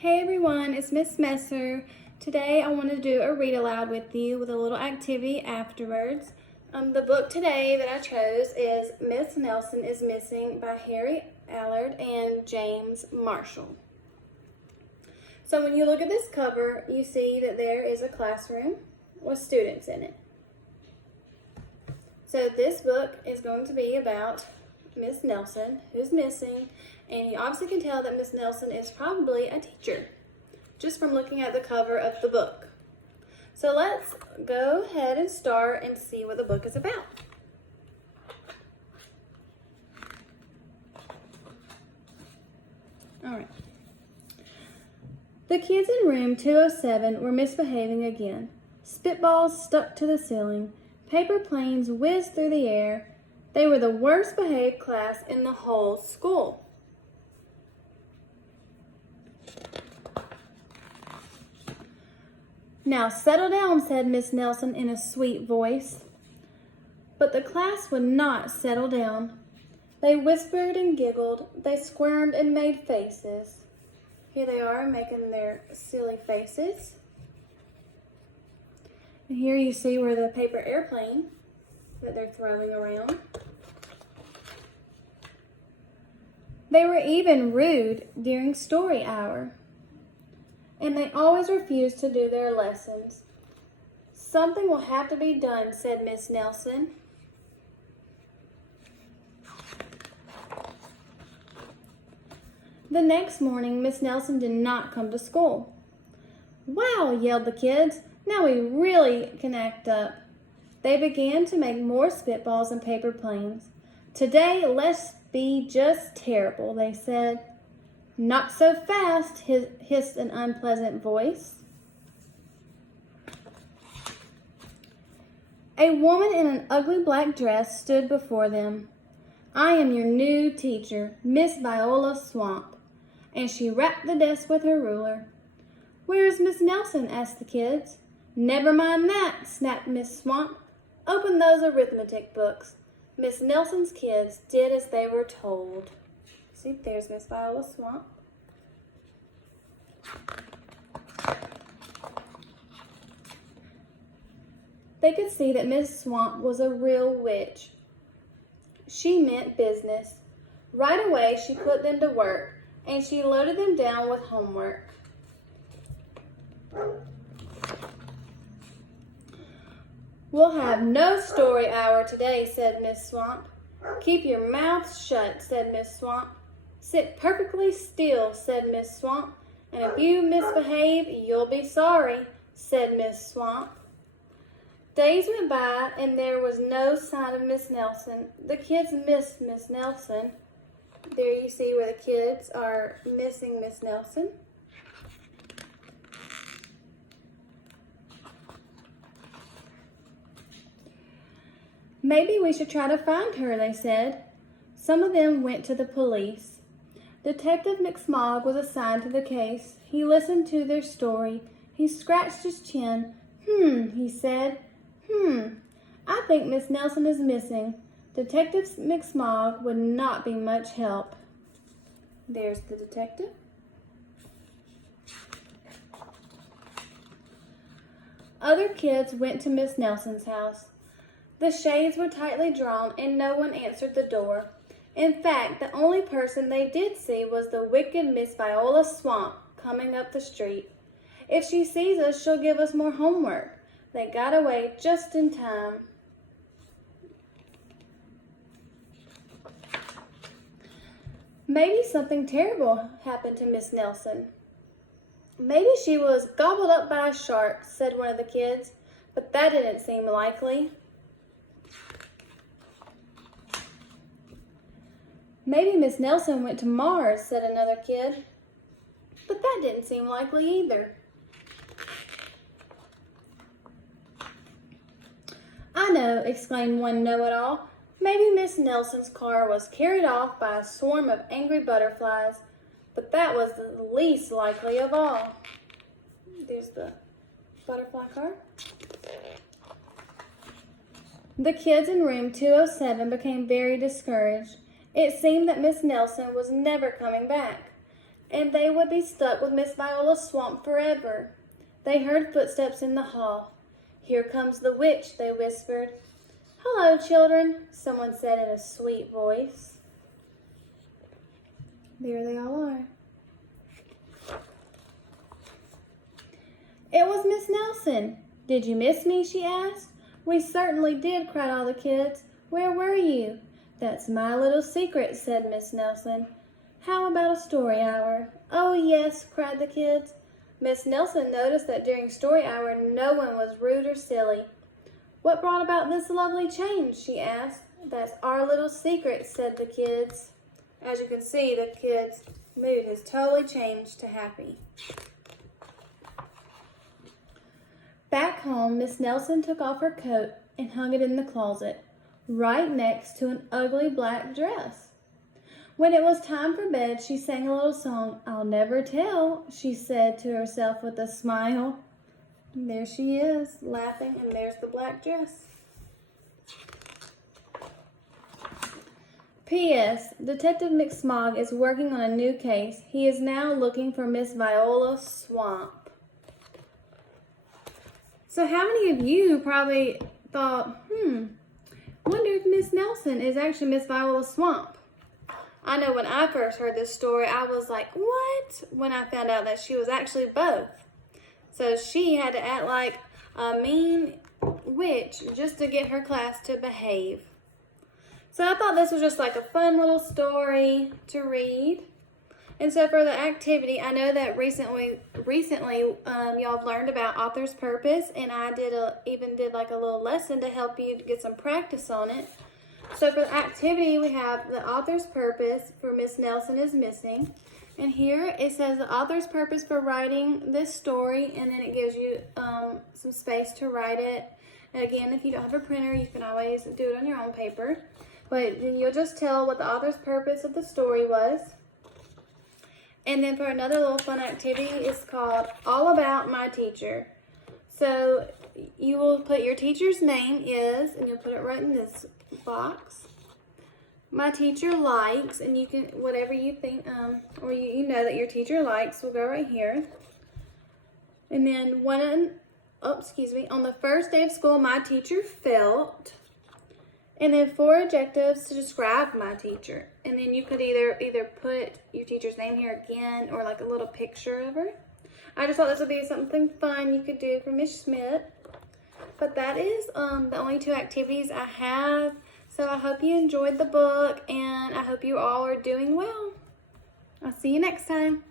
Hey everyone, it's Miss Messer. Today I want to do a read aloud with you with a little activity afterwards. The book today that I chose is Miss Nelson is Missing by Harry Allard and James Marshall. So when you look at this cover, you see that there is a classroom with students in it. So this book is going to be about Miss Nelson, who's missing, and you obviously can tell that Miss Nelson is probably a teacher, just from looking at the cover of the book. So let's go ahead and start and see what the book is about. All right. The kids in room 207 were misbehaving again. Spitballs stuck to the ceiling. Paper planes whizzed through the air. They were the worst behaved class in the whole school. Now settle down, said Miss Nelson in a sweet voice. But the class would not settle down. They whispered and giggled. They squirmed and made faces. Here they are making their silly faces. And here you see where the paper airplane that they're throwing around. They were even rude during story hour. And they always refused to do their lessons. Something will have to be done, said Miss Nelson. The next morning, Miss Nelson did not come to school. Wow, yelled the kids. Now we really can act up. They began to make more spitballs and paper planes. Today, let's be just terrible, they said. Not so fast, hissed an unpleasant voice. A woman in an ugly black dress stood before them. I am your new teacher, Miss Viola Swamp. And she rapped the desk with her ruler. Where is Miss Nelson? Asked the kids. Never mind that, snapped Miss Swamp. Open those arithmetic books. Miss Nelson's kids did as they were told. See, there's Miss Viola Swamp. They could see that Miss Swamp was a real witch. She meant business. Right away, she put them to work, and she loaded them down with homework. We'll have no story hour today, said Miss Swamp. Keep your mouths shut, said Miss Swamp. Sit perfectly still, said Miss Swamp. And if you misbehave, you'll be sorry, said Miss Swamp. Days went by, and there was no sign of Miss Nelson. The kids missed Miss Nelson. There you see where the kids are missing Miss Nelson. Maybe we should try to find her, they said. Some of them went to the police. Detective McSmog was assigned to the case. He listened to their story. He scratched his chin. He said. I think Miss Nelson is missing. Detective McSmog would not be much help. There's the detective. Other kids went to Miss Nelson's house. The shades were tightly drawn and no one answered the door. In fact, the only person they did see was the wicked Miss Viola Swamp coming up the street. If she sees us, she'll give us more homework. They got away just in time. Maybe something terrible happened to Miss Nelson. Maybe she was gobbled up by a shark, said one of the kids, but that didn't seem likely. Maybe Miss Nelson went to Mars, said another kid, but that didn't seem likely either. I know, exclaimed one know-it-all. Maybe Miss Nelson's car was carried off by a swarm of angry butterflies, but that was the least likely of all. There's the butterfly car. The kids in room 207 became very discouraged. It seemed that Miss Nelson was never coming back. and they would be stuck with Miss Viola's swamp forever. They heard footsteps in the hall. "Here comes the witch," they whispered. "Hello, children," someone said in a sweet voice. There they all are. It was Miss Nelson. "Did you miss me?" she asked. "We certainly did," cried all the kids. "Where were you?" "That's my little secret," said Miss Nelson. "How about a story hour?" "Oh, yes," cried the kids. Miss Nelson noticed that during story hour no one was rude or silly. "What brought about this lovely change?" she asked. "That's our little secret," said the kids. As you can see, the kids' mood has totally changed to happy. Back home, Miss Nelson took off her coat and hung it in the closet, right next to an ugly black dress. When it was time for bed, she sang a little song. "I'll never tell," she said to herself with a smile. And there she is, laughing, and there's the black dress. P.S. Detective McSmog is working on a new case. He is now looking for Miss Viola's swamp. So how many of you probably thought, wonder if Miss Nelson is actually Miss Viola's swamp? I know when I first heard this story, I was like, what? When I found out that she was actually both. So she had to act like a mean witch just to get her class to behave. So I thought this was just like a fun little story to read. And so for the activity, I know that recently y'all have learned about author's purpose, and I even did like a little lesson to help you get some practice on it. So for the activity, we have the author's purpose for Miss Nelson is missing. And here it says the author's purpose for writing this story, and then it gives you some space to write it. And again, if you don't have a printer, you can always do it on your own paper. But then you'll just tell what the author's purpose of the story was. And then for another little fun activity, it's called All About My Teacher. So you will put your teacher's name is, and you'll put it right in this box. My teacher likes, and you can, whatever you think, or you know that your teacher likes will go right here. And then on the first day of school, my teacher felt. And then 4 adjectives to describe my teacher. And then you could either put your teacher's name here again or like a little picture of her. I just thought this would be something fun you could do for Miss Schmidt. But that is the only 2 activities I have. So I hope you enjoyed the book, and I hope you all are doing well. I'll see you next time.